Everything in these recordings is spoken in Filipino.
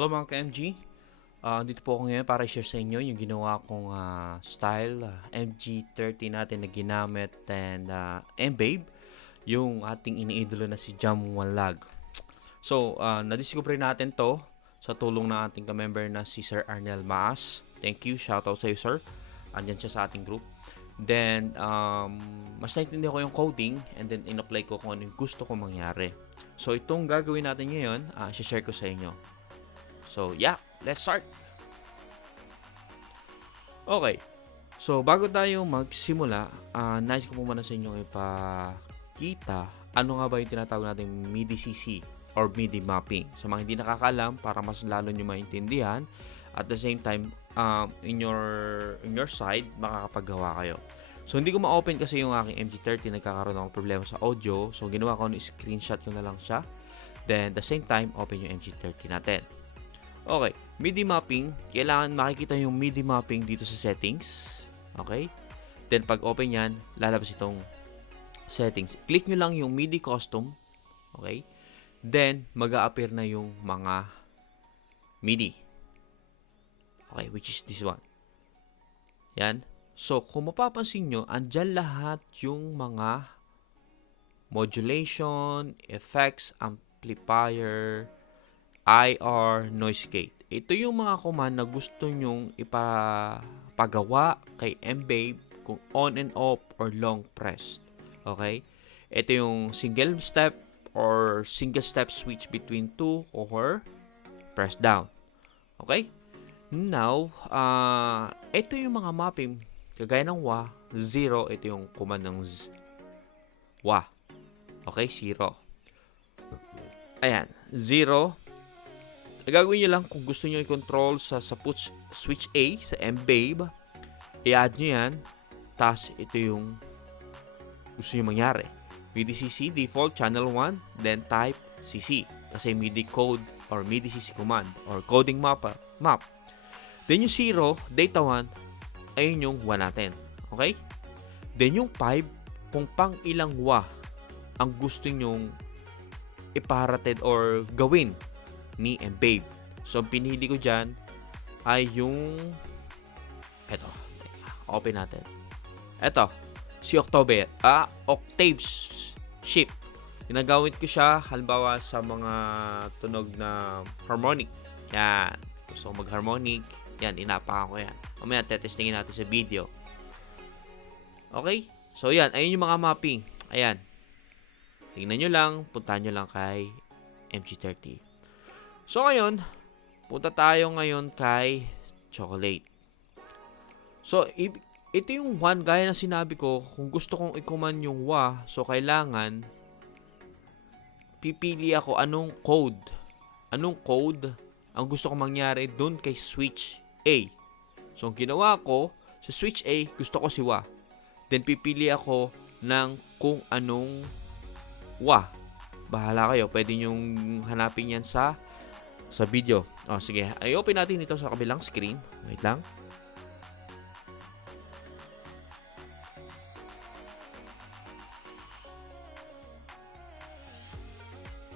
Hello mga ka-MG, dito po ako ngayon para i-share sa inyo yung ginawa kong style, MG30 natin na ginamit and M-Babe, yung ating iniidolo na si Jam Walag. So, nadiscover natin to sa tulong ng ating ka-member na si Sir Arnel Maas. Thank you, shoutout sa iyo sir, andyan siya sa ating group. Then, mas naintindihan ko yung coding and then in-apply ko kung ano yung gusto ko mangyari. So, itong gagawin natin ngayon, i-share ko sa inyo. So, yeah, let's start. Okay. So, bago tayo magsimula, nais ko po muna sa inyo ipakita ano nga ba yung tinatawag natin MIDI-CC or MIDI mapping. Sa mga hindi nakakaalam, para mas lalo nyo maintindihan, at the same time, in your side, makakapaggawa kayo. So, hindi ko ma-open kasi yung aking MG30, nagkakaroon ng problema sa audio. So, ginawa ko, screenshot ko na lang siya. Then, the same time, open yung MG30 natin. Okay, MIDI mapping, kailangan makikita yung MIDI mapping dito sa settings. Okay? Then pag open yan, lalabas itong settings. Click nyo lang yung MIDI custom. Okay? Then mag-a-appear na yung mga MIDI. Okay, which is this one. Yan. So, kung mapapansin nyo, andyan lahat yung mga modulation, effects, amplifier, IR, noise gate. Ito yung mga command na gusto nyong ipagawa kay M-Babe kung on and off or long pressed. Okay? Ito yung single step or single step switch between two or press down. Okay? Now, ito yung mga mapping kagaya ng wah, 0, ito yung command ng wah. Okay, 0. Ayan, 0. Gagawin nyo lang kung gusto nyo i-control sa push switch A sa M-Babe, i-add nyo yan, tas ito yung gusto nyo mangyari. MIDI-CC default channel 1, then type CC kasi MIDI code or MIDI-CC command or coding map. Then yung 0, data 1, ayun yung 1 natin. Okay? Then yung 5, kung pang ilang wah ang gusto nyong iparated or gawin ni M-Babe. So, ang pinili ko dyan ay yung eto. Open natin. Eto. Si Octave shift. Ginagawin ko siya halimbawa sa mga tunog na harmonic. Yan. Gusto ko mag-harmonic. Yan. Inapakan ko yan. Mamaya tetestingin natin sa video. Okay? So, yan. Ayun yung mga mapping. Ayan. Tingnan nyo lang. Puntahan nyo lang kay MG30. So, ngayon, punta tayo ngayon kay Chocolate. So, ito yung one, gaya na sinabi ko, kung gusto kong i-command yung wah, so kailangan, pipili ako anong code ang gusto kong mangyari dun kay switch A. So, ang ginawa ko, sa switch A, gusto ko si wah. Then, pipili ako ng kung anong wah. Bahala kayo, pwede nyong hanapin yan sa video. Sige. I-open natin ito sa kabilang screen. Wait lang.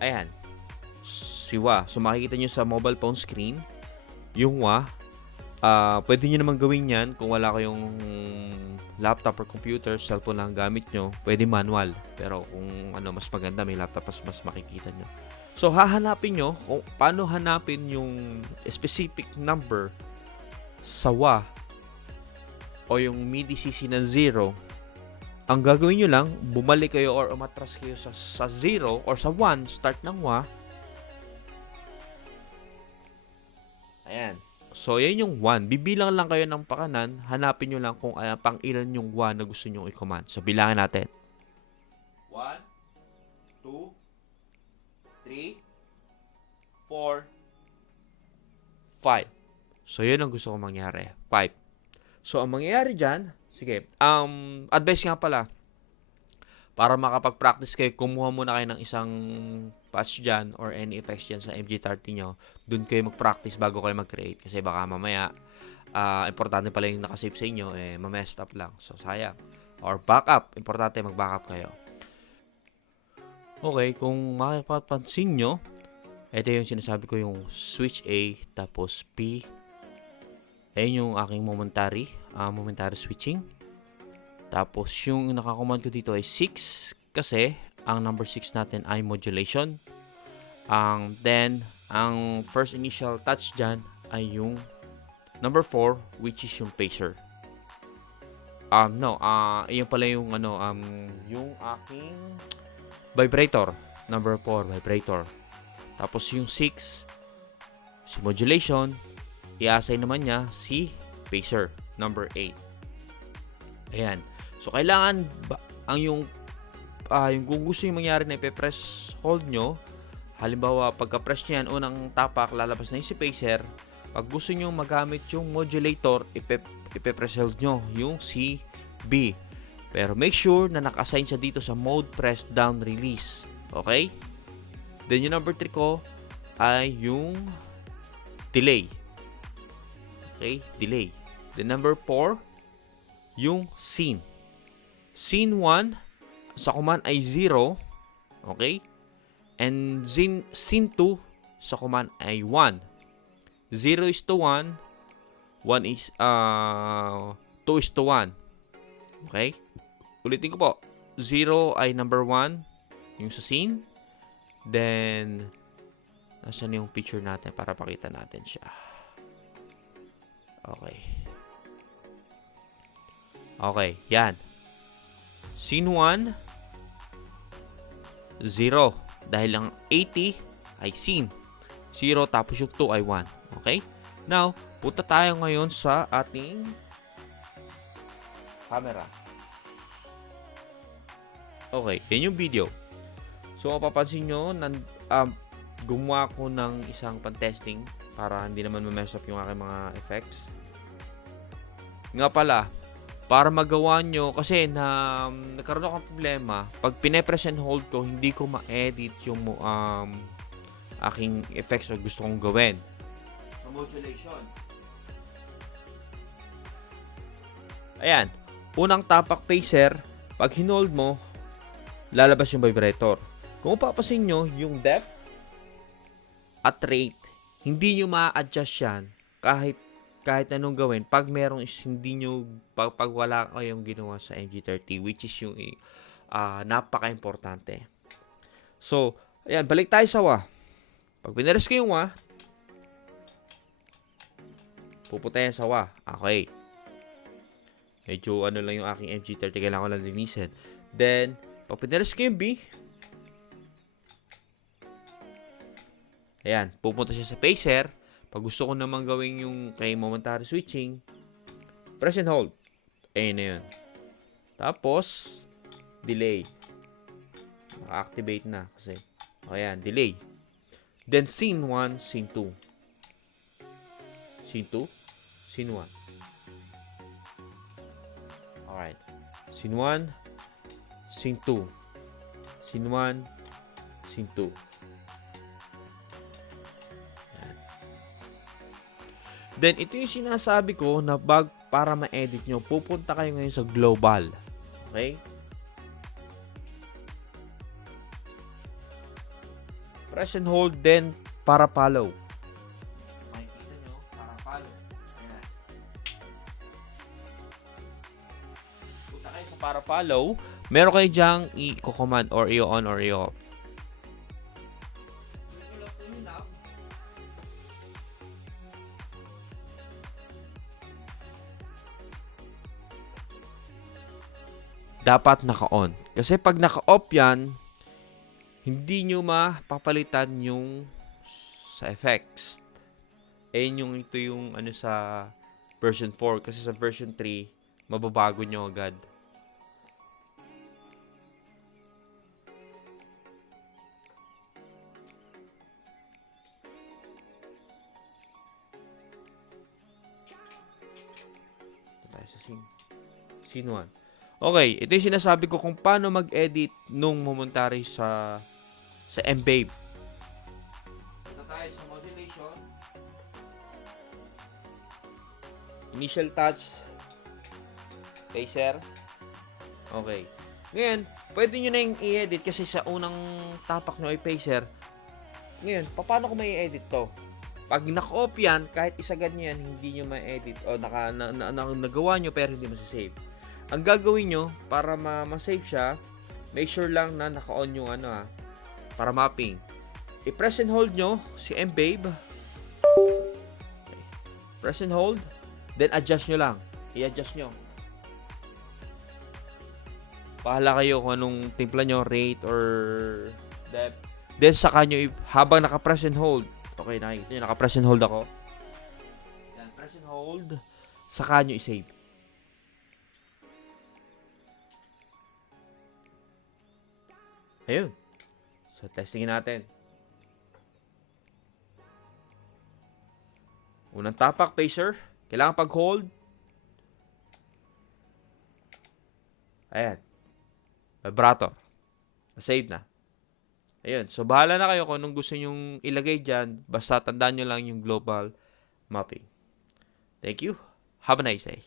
Ayan. Si WA. So, makikita nyo sa mobile phone screen, yung WA. Pwede nyo naman gawin yan kung wala kayong laptop or computer, cellphone lang gamit nyo. Pwede manual. Pero kung mas maganda, may laptop, mas makikita nyo. So, hahanapin nyo kung paano hanapin yung specific number sa WA o yung MIDI-CC na 0. Ang gagawin nyo lang, bumalik kayo or umatras kayo sa 0 or sa 1, start ng WA. Ayan. So, yan yung 1. Bibilang lang kayo ng pakanan. Hanapin nyo lang kung pang ilan yung 1 na gusto nyo i-command. So, bilangin natin. 1, 2, 3, 4, 5. So, yun ang gusto kong mangyari. 5. So, ang mangyayari dyan, sige, advice nga pala, para makapag-practice kayo, kumuha muna kayo ng isang patch dyan or any effects dyan sa MG30 nyo. Doon kayo mag-practice bago kayo mag-create. Kasi baka mamaya, importante pala yung nakasave sa inyo, ma-messed up lang. So, sayang. Or backup. Importante mag-backup kayo. Okay, kung makipapansin nyo, ito yung sinasabi ko, yung switch A, tapos P. Ayan yung aking momentary switching. Tapos yung nakakommand ko dito ay 6 kasi ang number 6 natin ay modulation. Then, ang first initial touch dyan ay yung number 4, which is yung pacer. Iyon pala yung yung aking vibrator. Number 4, vibrator. Tapos yung 6, si modulation, i-assign naman niya si pacer, number 8. Ayan. So, kailangan yung kung gusto yung mangyari na ipe-press hold nyo, halimbawa, pagka-press nyo yan, unang tapak, lalabas na yung si pacer. Pag gusto nyo magamit yung modulator, ipe-press hold nyo yung si B. Pero make sure na naka-assign siya dito sa mode press down release. Okay? Then yung number 3 ko ay yung delay. Okay? Delay. Then number 4, yung scene. Scene 1 sa command ay 0. Okay? And scene 2 sa command ay 1. 0 is to 1. 1 is 2 is to 1. Okay? Ulitin ko po. 0 ay number 1 yung sa scene. Then nasaan yung picture natin para pakita natin siya. Okay. Okay, yan. Scene 1, 0. Dahil ang 80 ay scene. 0 tapos yung 2 ay 1. Okay? Now, punta tayo ngayon sa ating camera. Okay, yan yung video. So, mapapansin nyo, gumawa ko ng isang pan-testing para hindi naman ma-mess up yung aking mga effects. Nga pala, para magawa nyo, kasi nagkaroon akong problema, pag pine-press and hold ko, hindi ko ma-edit yung aking effects na gusto kong gawin. So, modulation. Ayan. Unang tapak pacer, pag hinold mo, lalabas yung vibrator. Kung papasin nyo, yung depth at rate, hindi nyo ma-adjust yan kahit anong gawin pag merong hindi nyo pag wala kayong ginawa sa MG30, which is yung napaka-importante. So, ayan, balik tayo sa WA. Pag pinares ko yung WA, pupunta yan sa WA. Okay. Medyo lang yung aking MG30, kailangan ko lang linisin. Then, pag pinares ko yung B, ayan, pupunta siya sa pacer. Pag gusto ko naman gawin yung kay momentary switching, press and hold. Ayun na yun. Tapos, delay. Naka-activate na kasi. Ayan, delay. Then, scene 1, scene 2. Scene 2, scene 1. Alright. Scene 1, scene 2. Scene 1, scene 2. Then, ito yung sinasabi ko na para ma-edit nyo, pupunta kayo ngayon sa global. Okay? Press and hold, then para follow. Makikita nyo, para follow. Ayan. Punta kayo sa para follow, meron kayo dyang i-command or i-on or i-off. Dapat naka-on. Kasi pag naka-off yan, hindi nyo mapapalitan yung sa effects. Yung ito yung ano sa version 4. Kasi sa version 3, mababago nyo agad. Ito tayo sa scene 1. Okay, ito yung sinasabi ko kung paano mag-edit nung momentary sa Mbabe. Ito tayo sa modulation. Initial touch. Phaser. Okay. Ngayon, pwede nyo na yung i-edit kasi sa unang tapak nyo ay phaser. Ngayon, paano ko may edit to? Pag naka-off yan, kahit isagad nyo yan, hindi nyo ma-edit o nagawa nyo pero hindi masasave. Ang gagawin nyo, para ma-save siya, make sure lang na naka-on yung para mapping. I-press and hold nyo si Mbabe. Okay. Press and hold, then adjust nyo lang. I-adjust nyo. Bahala kayo kung anong timpla nyo, rate or depth. Then saka nyo, habang naka-press and hold, okay, nakikita nyo, naka-press and hold ako. Yan, press and hold, saka nyo i-save. Ayun. So, testingin natin. Unang tapak, phaser. Kailangan pag-hold. Ayan. Vibrator. Save na. Ayun. So, bahala na kayo kung anong gusto nyong ilagay dyan. Basta tandaan nyo lang yung global mapping. Thank you. Have a nice day.